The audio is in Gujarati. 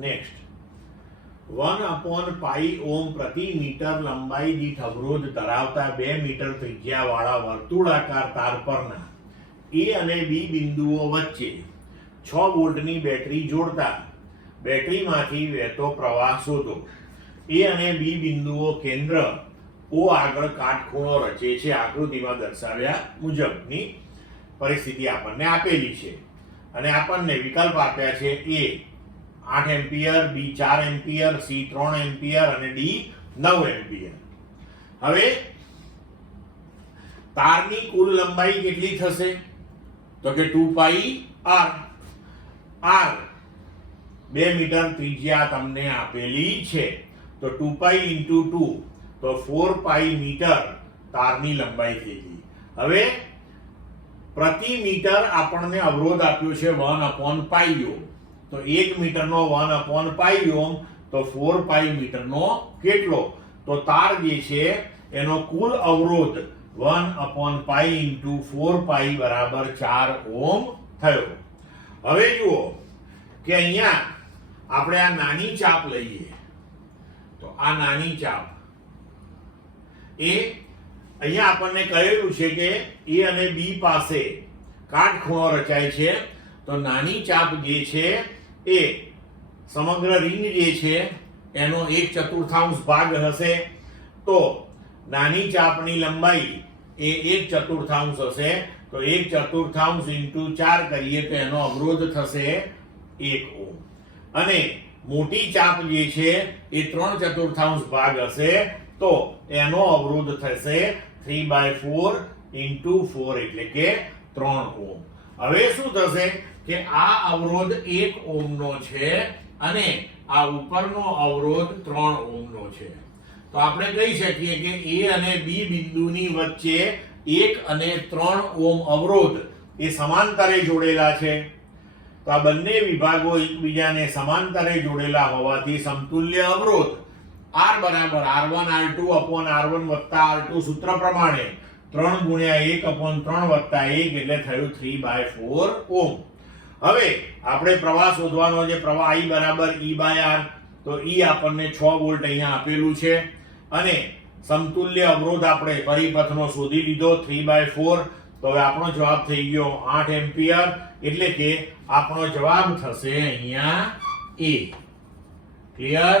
નેક્સ્ટ 1/પાઈ ઓહ્મ પ્રતિ મીટર લંબાઈ દીઠ અવરોધ ધરાવતા 2 મીટર ત્રિજ્યાવાળા વર્તુળાકાર તાર પરના એ અને બી બિંદુઓ વચ્ચે 6 વોલ્ટની બેટરી જોડતા બેટરીમાંથી વહેતો પ્રવાહ શોધો. એ અને બી બિંદુઓ કેન્દ્ર ઓ આગળ કાટખૂણો રચે છે. આકૃતિમાં દર્શાવ્યા મુજબની પરિસ્થિતિ આપણને આપેલી છે અને આપણને વિકલ્પ આપ્યા છે એ 8 એમ્પિયર, બી 4 એમ્પિયર, સી 3 એમ્પિયર અને ડી 9 એમ્પિયર. હવે તારની કુલ લંબાઈ કેટલી થશે? તો કે 2 r. r 2 મીટર ત્રિજ્યા તમને આપેલી છે તો 2 × 2 તો 4 મીટર તારની લંબાઈ થઈ ગઈ. હવે પ્રતિ મીટર આપણને અવરોધ આપ્યો છે 1/પાઈ ઓહ્મ. તો 1 મીટરનો 1/પાઈ ઓહ્મ તો 4 મીટરનો કેટલો? તો તાર જે છે એનો કુલ અવરોધ 1/પાઈ × 4 બરાબર 4 ઓહ્મ થયો. હવે જુઓ કે અહીંયા આપણે આ નાની ચાપ લઈએ તો આ નાની ચાપ એ અહીંયા આપણને કહેલું છે કે એ અને બી પાસે કાટખૂણો રચાય છે. તો નાની ચાપ જે છે એ સમગ્ર રિંગ જે છે એનો 1/4 ભાગ હશે. તો નાની ચાપની લંબાઈ એ 1/4 હશે. તો 1/4 × 4 કરીએ તો એનો અવરોધ થશે 1 ઓહ્મ. અને મોટી ચાપ જે છે એ 3/4 ભાગ હશે. તો એનો અવરોધ થશે 3/4 × 4 એટલે કે 3 ઓહ્મ. હવે શું થશે કે આ અવરોધ 1 ઓહ્મનો છે અને આ ઉપરનો અવરોધ 3 ઓહ્મનો છે. તો આપણે કહી શકીએ કે એ અને બી બિંદુની વચ્ચે 1 અને 3 ઓહ્મ અવરોધ એ સમાંતરે જોડેલા છે. તો આ બંને વિભાગો એકબીજાને સમાંતરે જોડેલા હોવાથી સમતુલ્ય અવરોધ R બરાબર R1 R2/R1 + R2 સૂત્ર પ્રમાણે 3 × 1/3 + 1 એટલે થયું 3/4 ઓહ્મ. હવે આપણે પ્રવાહ શોધવાનો છે. પ્રવાહ I બરાબર E/R. તો E આપણને 6 વોલ્ટ અહીંયા આપેલું છે અને સમતુલ્ય અવરોધ આપણે પરિપથનો શોધી લીધો 3/4. તો હવે આપણો જવાબ થઈ ગયો 8 એમ્પિયર. એટલે કે આપણો જવાબ થશે અહીંયા A. ક્લિયર?